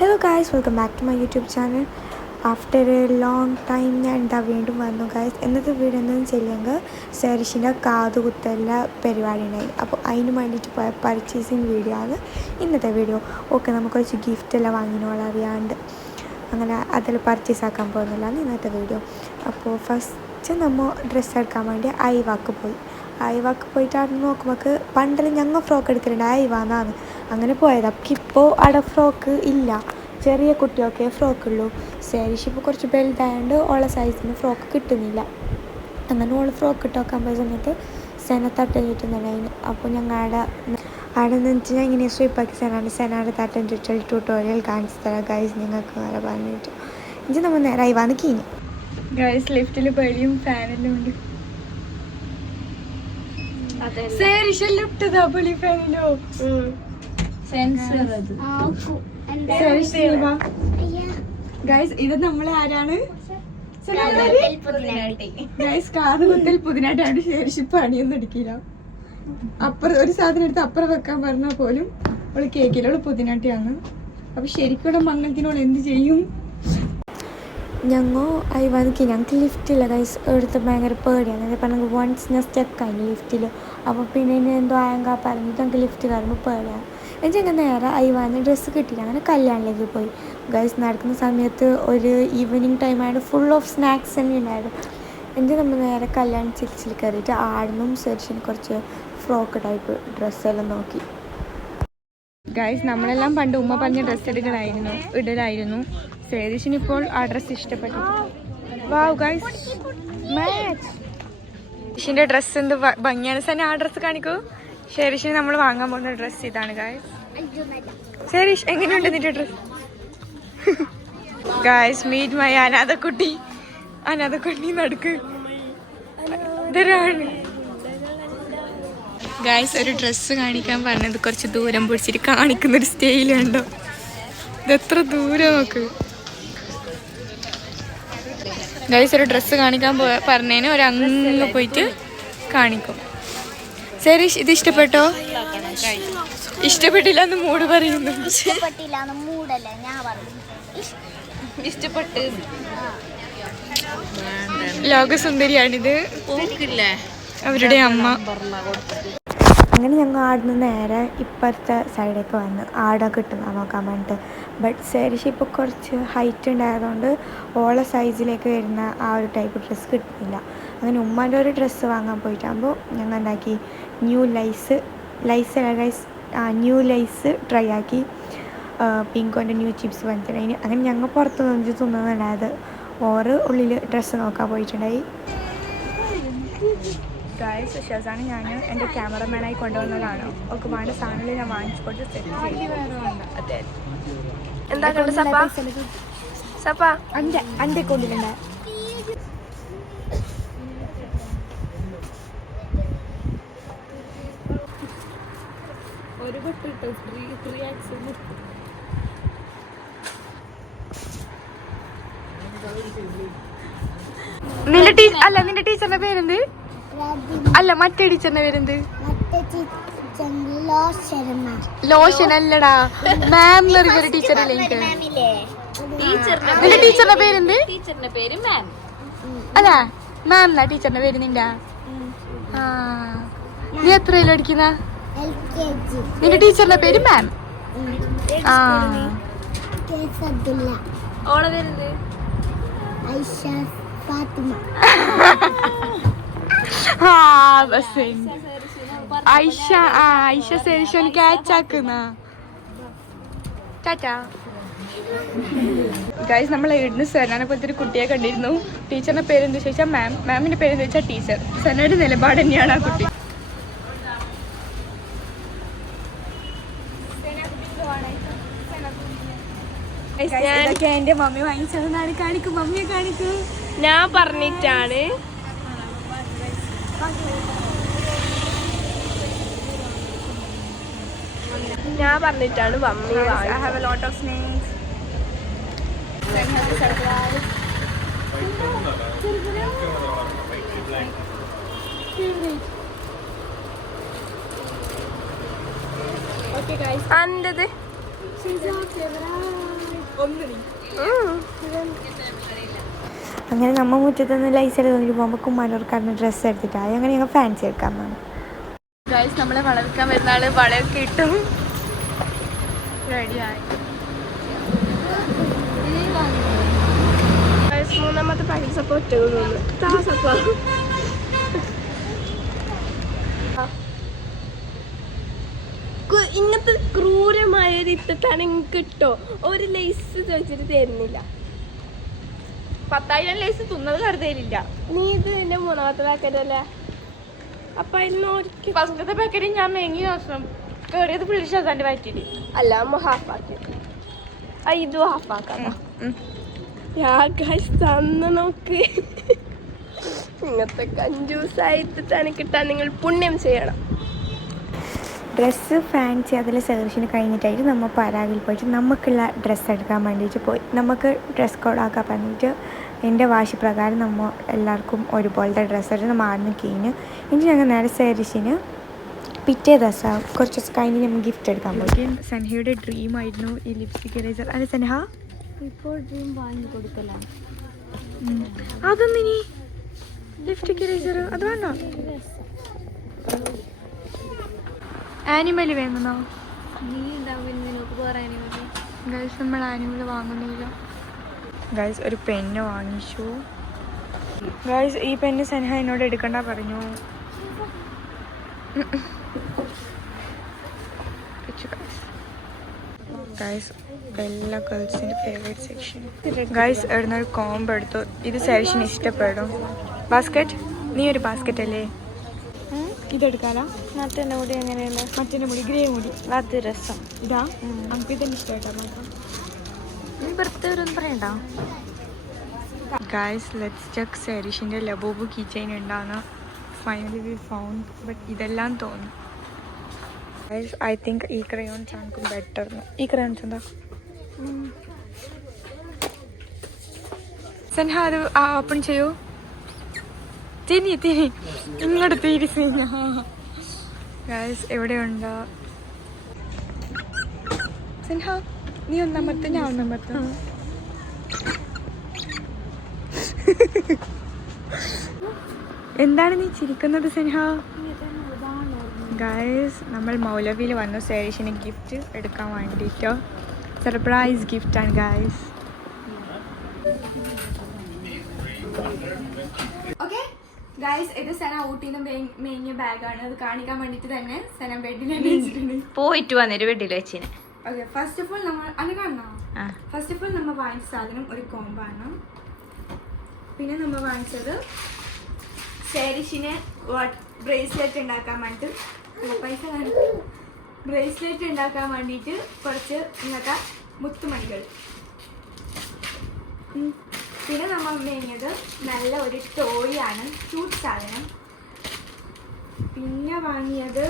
Hello guys, welcome back to my YouTube channel. After a long time ഞാൻ എന്താ വീണ്ടും വന്നു ഗൈസ്. ഇന്നത്തെ വീഡിയോ എന്താണെന്ന് വെച്ചില്ലെങ്കിൽ സെറിഷിൻ്റെ കാതുകുത്തലിൻ്റെ പരിപാടി ഉണ്ടായി. അപ്പോൾ അതിന് വേണ്ടിയിട്ട് പോയ പർച്ചേസിങ് വീഡിയോ ആണ് ഇന്നത്തെ വീഡിയോ. ഓക്കെ, നമുക്ക് കുറച്ച് ഗിഫ്റ്റെല്ലാം വാങ്ങിനോളാം അറിയാണ്ട്. അങ്ങനെ അതിൽ പർച്ചേസ് ആക്കാൻ പോകുന്നില്ലാണ് ഇന്നത്തെ വീഡിയോ. അപ്പോൾ ഫസ്റ്റ് നമ്മൾ ഡ്രസ്സ് എടുക്കാൻ വേണ്ടി ഐവാക്ക് പോയി. ഐവാക്ക് പോയിട്ട് അവിടെ നോക്കുമ്പോൾ പണ്ടെല്ലാം ഞങ്ങൾ ഫ്രോക്ക് എടുക്കലുണ്ട്, ഐവാന്നാണ് അങ്ങനെ പോയത്. അപ്പോൾ ഇപ്പോൾ അവിടെ ഫ്രോക്ക് ഇല്ല, ചെറിയ കുട്ടിയൊക്കെ ഫ്രോക്കുള്ളൂ. സെറിഷ് ഇപ്പോൾ കുറച്ച് വലുതായതുകൊണ്ട് ഓളെ സൈസിന് ഫ്രോക്ക് കിട്ടുന്നില്ല. അങ്ങനെ ഓൾ ഫ്രോക്ക് ഇട്ട് നോക്കാൻ പോയ സമയത്ത് സെന തട്ടൻ ചുറ്റുന്നുണ്ടായിരുന്നു. അപ്പോൾ ഞങ്ങൾ അവിടെ നിന്ന് വെച്ചാൽ ഇങ്ങനെ സ്വീപ്പാക്കി സെനാടെ തട്ടൻ ചുറ്റൽ ട്യൂട്ടോറിയൽ കാണിച്ചു തരാം ഗൈസ് നിങ്ങൾക്ക് അങ്ങനെ പറഞ്ഞിട്ട്. ഇഞ്ചി നമ്മൾ നേരെ ഐവാന്ന് കീഞ്ഞു ഗൈസ്. ലിഫ്റ്റിൽ പേടിയും ഫാനെല്ലാം ഉണ്ട്. ഗൈസ് ഇത് നമ്മളെ ആരാണ് ഗൈസ് കാതുകുത്തൽ പുതിനായിട്ടാണ്. ശേഷി പണിയൊന്നും എടുക്കില്ല. അപ്പുറം ഒരു സാധനം എടുത്ത് അപ്പുറം വെക്കാൻ പറഞ്ഞാൽ പോലും അവള് കേക്കില്ല, അവള് പുതിനാട്ടിയാണ്. അപ്പൊ ശരിക്കും മംഗളത്തിനോട് എന്ത് ചെയ്യും? ഞങ്ങൾ ഐവാനിക്ക് ഞങ്ങൾക്ക് ലിഫ്റ്റില്ല ഗൈസ്. എടുത്ത് ഭയങ്കര പേടിയാണ്. അതേപോലെ ഞങ്ങൾക്ക് വൺസ് ഞാൻ സ്റ്റക്കായി ലിഫ്റ്റിൽ. അപ്പോൾ പിന്നെ ഇനി എന്തോ ആയങ്കാ പറഞ്ഞിട്ട് ഞങ്ങൾക്ക് ലിഫ്റ്റ് കയറുമ്പോൾ പേടിയാണ്. എന്നുവെച്ചാൽ നേരെ ഐവാന് ഡ്രസ്സ് കിട്ടിയില്ല. അങ്ങനെ കല്യാണിലേക്ക് പോയി ഗൈസ്. നടക്കുന്ന സമയത്ത് ഒരു ഈവനിങ് ടൈമായിട്ട് ഫുൾ ഓഫ് സ്നാക്സ് തന്നെ ഉണ്ടായിരുന്നു. എന്നിട്ട് നമ്മൾ നേരെ കല്യാൺ സിക്സിൽ കയറിയിട്ട് ആടുന്നും സെറിഷിന് കുറച്ച് ഫ്രോക്ക് ടൈപ്പ് ഡ്രസ്സെല്ലാം നോക്കി ഗൈസ്. നമ്മളെല്ലാം പണ്ട് ഉമ്മ പറഞ്ഞ ഡ്രസ്സ് ഇടലായിരുന്നു. സെറിഷിന് ഇപ്പോൾ ആ ഡ്രസ്സ് ഇഷ്ടപ്പെട്ടു. വാവ് ഗൈസ്, സെറിഷിൻ്റെ ഡ്രസ്സ് എന്ത് ഭംഗിയാണ്. സെന ആ ഡ്രസ്സ് കാണിക്കൂ. സെറിഷിന് നമ്മൾ വാങ്ങാൻ പോകുന്ന ഡ്രസ്സ് ഇതാണ് ഗൈസ്. സെറിഷ് എങ്ങനെയുണ്ട് നിന്റെ ഡ്രസ്സ്? ഗൈസ് മീറ്റ് മൈ അനാഥക്കുട്ടി നടുക്ക് ഇതരാണ് ഗൈസ്. ഒരു ഡ്രസ്സ് കാണിക്കാൻ പറഞ്ഞത് കുറച്ച് ദൂരം പിടിച്ചിട്ട് കാണിക്കുന്നൊരു സ്റ്റൈലുണ്ടോ? ഇതെത്ര ദൂരം നോക്ക് ഗൈസ്. ഒരു ഡ്രസ്സ് കാണിക്കാൻ പറഞ്ഞതിന് അങ്ങ് പോയിട്ട് കാണിക്കും. സെറിഷ് ഇത് ഇഷ്ടപ്പെട്ടോ? ഇഷ്ടപ്പെട്ടില്ല എന്ന് മൂട് പറയുന്നു. ഇഷ്ടപ്പെട്ട് ലോകസുന്ദരിയാണിത് അവരുടെ അമ്മ. അങ്ങനെ ഞങ്ങൾ ആടുന്ന് നേരെ ഇപ്പുറത്തെ സൈഡേക്ക് വന്ന് ആട കിട്ടുന്ന നോക്കാൻ വേണ്ടിയിട്ട്. ബട്ട് സെറിഷ് ഇപ്പോൾ കുറച്ച് ഹൈറ്റ് ഉണ്ടായതുകൊണ്ട് ഓളെ സൈസിലേക്ക് വരുന്ന ആ ഒരു ടൈപ്പ് ഡ്രസ്സ് കിട്ടുന്നില്ല. അങ്ങനെ ഉമ്മാൻ്റെ ഒരു ഡ്രസ്സ് വാങ്ങാൻ പോയിട്ടാകുമ്പോൾ ഞങ്ങൾ എന്താക്കി ന്യൂ ലൈസ് ട്രൈ ആക്കി. പിങ്കോൻ്റെ ന്യൂ ചിപ്സ് വന്നിട്ടുണ്ടായി. അങ്ങനെ ഞങ്ങൾ പുറത്ത് നിന്ന് തിന്നുന്നുണ്ടായത്. ഓറ് ഉള്ളിൽ ഡ്രസ്സ് നോക്കാൻ പോയിട്ടുണ്ടായി ഗൈസ്. ഷസാണ് ഞാൻ എൻ്റെ ക്യാമറമാനായി കൊണ്ടുവന്നതാണ്. ഒക്കെ വേണ്ട സാധനങ്ങൾ ഞാൻ വാങ്ങിച്ചു കൊണ്ട് സെറ്റ് ചെയ്തു. അതെ എന്താ കണ്ട സപ്പ അൻ്റെ കൊണ്ടിലുണ്ട്. ഒരു ബട്ടിട്ട് 3x നിന്റെ ടീച്ചറിന്റെ പേരെന്ത്? അല്ല മറ്റേ ടീച്ചറിന്റെ പേരെന്ത്? ലോഷൻ അല്ലടാ, മാം എന്നൊരു ടീച്ചറല്ലേ എനിക്ക്. നിന്റെ ടീച്ചറിന്റെ പേരെന്ത്? അല്ല മാം എന്നാ ടീച്ചറിന്റെ പേര് നിന്റെ. ആ നീ എത്രയിലും അടിക്കുന്ന? നിന്റെ ടീച്ചറിന്റെ പേര് മാം. ആ ഓളെ പേരെന്ത്? ഐഷ സെറിഷൻ ക്യാച്ച് ആക്കുന്ന ടാറ്റാ ഗൈസ്. നമ്മൾ ഇടുന്ന സെനാനെ പോലത്തെ ഒരു കുട്ടിയെ കണ്ടിരുന്നു. ടീച്ചറിന്റെ പേരെന്ത് ചോദിച്ചാൽ മാം, മാമിന്റെ പേരെന്ത് ചോദിച്ചാൽ ടീച്ചർ. സെനയുടെ നിലപാട് തന്നെയാണ് ആ കുട്ടി. എന്റെ മമ്മി വാങ്ങിച്ചതെന്നാണ്. കാണിക്കും, മമ്മിയെ കാണിക്കൂ. ഞാൻ പറഞ്ഞിട്ടാണ് mummy. I have a lot of snakes. Then have a surprise. Okay guys. And she's your favorite. അങ്ങനെ നമ്മ മുറ്റത്ത് നിന്ന് ലൈസെല്ലാം തോന്നിട്ട് പോകുമ്പോൾ കുമ്മാനൂർക്കാരന് ഡ്രസ്സ് എടുത്തിട്ടായി. അങ്ങനെ ഞങ്ങൾ ഫാൻസി എടുക്കാൻ വന്നു. ഗൈസ് നമ്മളെ വളർക്കാൻ വരുന്ന ആള് വളയൊക്കെ ഇട്ടും റെഡിയായി. മൂന്നാമത്തെ പാക്കറ്റ് സപ്പ ഒറ്റ ഇങ്ങനത്തെ ക്രൂരമായ ഇട്ടിട്ടാണ് എനിക്ക് കിട്ടോ. ഒരു ലേസ് ചോദിച്ചിട്ട് തരുന്നില്ല. 10,000 ലേസ് തിന്നത് കരുതലില്ല. നീ ഇത് എന്റെ മൂന്നാമത്തെ പാക്കറ്റ് അല്ലേ? അപ്പൊ അതിന് ഫസ്റ്റത്തെ പാക്കറ്റ് ഞാൻ മേങ്ങി ദിവസം കയറിയത് ഫിളിഷാന്റെ പറ്റില്ല. അല്ല അമ്മ ഹാഫ് ആക്കി. ഇതും ഹാഫ് ആക്കാം. തന്ന നോക്ക്. ഇങ്ങനത്തെ കഞ്ചൂസായിട്ടാണ് കിട്ടാൻ നിങ്ങൾ പുണ്യം ചെയ്യണം. ഡ്രസ്സ് ഫാൻസി അതിൽ സെലക്ഷൻ കഴിഞ്ഞിട്ടായിട്ട് നമ്മൾ പരാഗിൽ പോയിട്ട് നമുക്കുള്ള ഡ്രസ്സ് എടുക്കാൻ വേണ്ടിയിട്ട് പോയി. നമുക്ക് ഡ്രസ് കോഡ് ആക്കാൻ പറഞ്ഞിട്ട് എൻ്റെ വാശി പ്രകാരം നമ്മൾ എല്ലാവർക്കും ഒരുപോലത്തെ ഡ്രസ്സ് എടുത്ത് നമ്മൾ ആടുന്ന് കഴിഞ്ഞ് ഇനി ഞങ്ങൾ നേരെ സെറിഷിന് പിറ്റേ ദിവസം കുറച്ച് ദിവസം കഴിഞ്ഞ് നമ്മൾ ഗിഫ്റ്റ് എടുക്കാൻ പോയി. സൻഹയുടെ ഡ്രീം ആയിരുന്നു ഈ ലിപ്സ്റ്റിക് ഇറേസർ. അല്ല സൻഹ ഇപ്പോൾ ഡ്രീം വാങ്ങി കൊടുക്കലാണ്. അതൊന്നിനി ലിപ്സ്റ്റിക് ഇറേസർ അത് വേണ്ട. ആനിമൽ വേണമെന്നോ? നീ ഉണ്ടാവും നിനക്ക് വേറെ ആനിമൽ. ഗൈസ് നമ്മൾ ആനിമൽ വാങ്ങുന്നില്ല. ഗൈസ് ഒരു പെന്ന് വാങ്ങിച്ചു. ഗൈസ് ഈ പെന്ന് സൻഹ എന്നോട് എടുക്കണ്ട പറഞ്ഞു. ഗൈസ് എല്ലാ ഗേൾസിൻ്റെ ഫേവറേറ്റ് സെക്ഷൻ. ഗൈസ് ഇടുന്നൊരു കോംബോ എടുത്തു. ഇത് സെക്ഷൻ ഇഷ്ടപ്പെടും. ബാസ്ക്കറ്റ്, നീ ഒരു ബാസ്ക്കറ്റ് അല്ലേ? ഇതെടുക്കാലോ. മറ്റേ മുടി എങ്ങനെയല്ല? മറ്റേ മുടി ഗ്രേ മുടി അത് രസം. ഇതാ നമുക്ക് ഇതെന്നെ ഇഷ്ടമായിട്ടോ മാത്രം. നീ വെറുതെ ഒരു പറയണ്ട. ഗൈസ് ലെറ്റ്സ് ചെക്ക് സെറിഷിൻ്റെ ലബോബ് കീ ചെയിൻ ഉണ്ടാകുന്ന ഫൈനലി വി ഫൗണ്ട്. ബട്ട് ഇതെല്ലാം തോന്നും. ഗൈസ് ഐ തിങ്ക് ഈ ക്രയോൺസ് ആണ് ബെറ്റർ. ഈ ക്രയോൺസ് എന്താ സൻഹ അത് ഓപ്പൺ ചെയ്യൂ. തിരി ഇങ്ങോട്ട് തിരിച്ച്. ഗൈസ് എവിടെയുണ്ടോ സൻഹ? നീ ഒന്നമർത്ത്, ഞാൻ ഒന്നമർത്ത്. എന്താണ് നീ ചിരിക്കുന്നത് സൻഹ? ഗൈസ് നമ്മൾ മൗലവിയിൽ വന്നു സെറിഷിന് ഗിഫ്റ്റ് എടുക്കാൻ വേണ്ടിയിട്ട്. സർപ്രൈസ് ഗിഫ്റ്റാണ് ഗൈസ്. ഓക്കെ ഗൈസ് ഇത് സന ഊട്ടിന്ന് മേങ്ങിയ ബാഗാണ്. അത് കാണിക്കാൻ വേണ്ടിയിട്ട് തന്നെ സന ബെഡിൽ പോയിട്ട് വന്നൊരു വീട്ടിൽ വെച്ചിന്. ഓക്കെ ഫസ്റ്റ് ഓഫ് ഓൾ നമ്മൾ അത് കാണണോ? ഫസ്റ്റ് ഓഫ് ഓൾ നമ്മൾ വാങ്ങിച്ച സാധനം ഒരു കോമ്പാണ്. പിന്നെ നമ്മൾ വാങ്ങിച്ചത് സെറിഷിന് ബ്രേസ്ലെറ്റ് ഉണ്ടാക്കാൻ വേണ്ടിയിട്ട് പൈസ ബ്രേസ്ലെറ്റ് ഉണ്ടാക്കാൻ വേണ്ടിയിട്ട് കുറച്ച് ഇങ്ങനത്തെ മുത്തുമണികൾ. പിന്നെ നമ്മൾ മേങ്ങിയത് നല്ല ഒരു ടോയ് ആണ്, ക്യൂട്ട് സാധനം. പിന്നെ വാങ്ങിയത്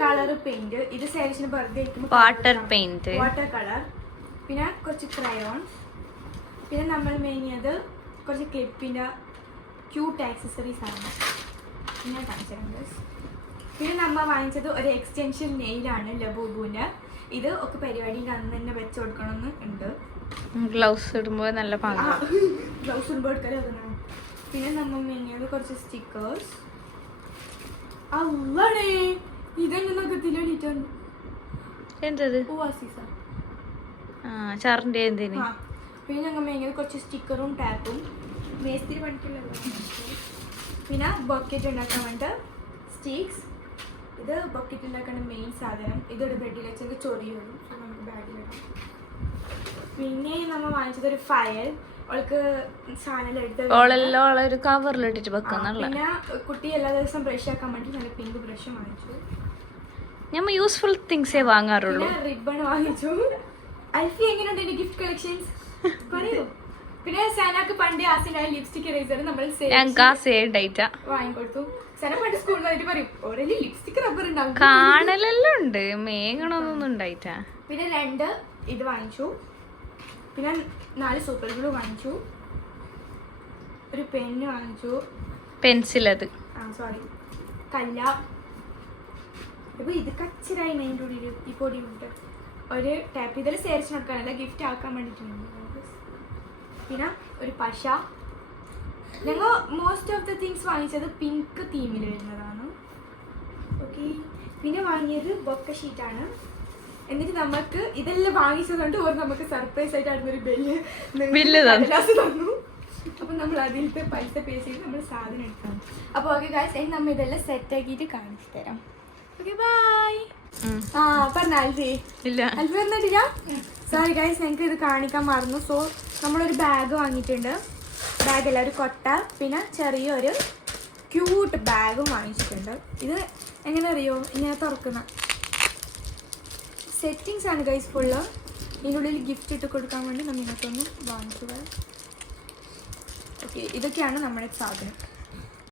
കളർ പെയിന്റ്. ഇത് സെറിഷിന് birthday water paint, water colour. പിന്നെ കുറച്ച് ക്രയോൺസ്. പിന്നെ നമ്മൾ മേങ്ങിയത് കുറച്ച് ക്ലിപ്പിൻ്റെ ക്യൂട്ട് ആക്സസറീസ് ആണ്. ഞാൻ കാണിച്ചിട്ടുണ്ട്. പിന്നെ നമ്മൾ വാങ്ങിച്ചത് ഒരു എക്സ്റ്റൻഷൻ നെയിലാണ് ലബൂബുവിൻ്റെ. ഇത് ഒക്കെ പരിപാടിൻ്റെ അന്ന് തന്നെ വെച്ച് കൊടുക്കണമെന്ന് ഉണ്ട്. ഗ്ലൗസ് ഇടുമ്പോൾ നല്ല പാങ്ങ. ഗ്ലൗസ് ഇടുമ്പോൾ എടുക്കാനും അതാണ്. പിന്നെ നമ്മൾ മേങ്ങിയത് കുറച്ച് സ്റ്റിക്കേഴ്സ്. അവളേ ഇതെന്നെ നോക്കത്തില്ല വേണ്ടിയിട്ടുണ്ട്. എന്തത്? ഓവാസിസ. ചാറിൻ്റെ എന്തിന്? പിന്നെ ഞങ്ങൾ മേങ്ങിയത് കുറച്ച് സ്റ്റിക്കറും ടാപ്പും. മേസ്തിരി പണിക്കുള്ളത്. പിന്നെ ബക്കറ്റ് ഉണ്ടാക്കാൻ വേണ്ടിയിട്ട് സ്റ്റിക്സ്. ഇത് ബക്കറ്റ് ഉണ്ടാക്കുന്ന മെയിൻ സാധനം. ഇതൊരു ബെഡിൽ വെച്ചത് ചൊറിയുള്ളൂ, നമുക്ക് ബാഗിലിടാം. പിന്നെ നമ്മൾ വാങ്ങിച്ചത് ഒരു ഫയൽ. അവൾക്ക് സാധനം എടുത്ത് ഒരു കവറിലിട്ടിട്ട് വെക്കാന്നുള്ള. പിന്നെ കുട്ടി എല്ലാ ദിവസവും ബ്രഷ് ആക്കാൻ വേണ്ടി നല്ല പിങ്ക് ബ്രഷ് വാങ്ങിച്ചു. ഞമ്മ യൂസ്ഫുൾ തിങ്സേ വാങ്ങാറുള്ളൂ. പിന്നെ റിബൺ വാങ്ങിച്ചു. അൽഫി എങ്ങനെയുണ്ട് എന്റെ ഗിഫ്റ്റ് കളക്ഷൻസ് പറയൂ. പിന്നെ സനക്ക് പണ്ട് ആസിനായ ലിപ്സ്റ്റിക് ഇറേസർ നമ്മൾ വാങ്ങിക്കൊടുത്തു. സന പണ്ട് സ്കൂളിൽ വന്നിട്ട് പറയും ഓരോ ലിപ്സ്റ്റിക് റബ്ബർ ഉണ്ടാവും. കാണലെല്ലാം ഉണ്ട്, മേങ്ങണമൊന്നും ഉണ്ടായിട്ടാ. പിന്നെ 2 ഇത് വാങ്ങിച്ചു. പിന്നെ 4 സൂപ്പർ ഗ്ലൂ വാങ്ങിച്ചു. ഒരു പെന്ന് വാങ്ങിച്ചു. പെൻസിൽ അത് സോറി കല്ല. ഇപ്പൊ ഇത് കച്ചരായി മെയിൻ്റെ ഉള്ളിൽ ഈ പൊടി ഉണ്ട്. ഒരു ടാപ്പ് ഇതിൽ സേർച്ച് നടക്കാനല്ല ഗിഫ്റ്റ് ആക്കാൻ വേണ്ടിയിട്ടുണ്ട്. പിന്നെ ഒരു പശ. ഞങ്ങൾ മോസ്റ്റ് ഓഫ് ദ തിങ്സ് വാങ്ങിച്ചത് പിങ്ക് തീമിൽ വരുന്നതാണ്. ഓക്കെ, പിന്നെ വാങ്ങിയത് ബൊക്ക ഷീറ്റാണ്. എന്നിട്ട് നമുക്ക് ഇതെല്ലാം വാങ്ങിച്ചതുകൊണ്ട് ഒരു നമുക്ക് സർപ്രൈസ് ആയിട്ട് അടുത്തൊരു ബില്ല് തന്നു. അപ്പം നമ്മൾ അതിലത്തെ പൈസ പേ ചെയ്ത് നമ്മൾ സാധനം എടുക്കണം. അപ്പോൾ ഓക്കെ ഗൈസ്, ഇനി നമ്മൾ ഇതെല്ലാം സെറ്റ് ആക്കിയിട്ട് കാണിച്ചു തരാം. Okay bye. ആ പറഞ്ഞാൽജി ഇല്ല അൽഫി വന്നിട്ടില്ല. സോറി ഗൈസ്, ഞങ്ങൾക്ക് ഇത് കാണിക്കാൻ മറന്നു. സോ നമ്മളൊരു ബാഗ് വാങ്ങിയിട്ടുണ്ട്. ബാഗല്ല, ഒരു കൊട്ട, പിന്നെ ചെറിയൊരു ക്യൂട്ട് ബാഗും വാങ്ങിച്ചിട്ടുണ്ട്. ഇത് എങ്ങനെ അറിയോ, ഇങ്ങനെ തുറക്കുന്ന സെറ്റിങ്സ് ആണ് ഗൈസ് ഫുള്ള്. ഇതിനുള്ളിൽ ഗിഫ്റ്റ് ഇട്ട് കൊടുക്കാൻ വേണ്ടി നമ്മൾ ഇങ്ങനത്തൊന്ന് വാങ്ങിക്കുക. ഓക്കെ, ഇതൊക്കെയാണ് നമ്മുടെ സാധനം.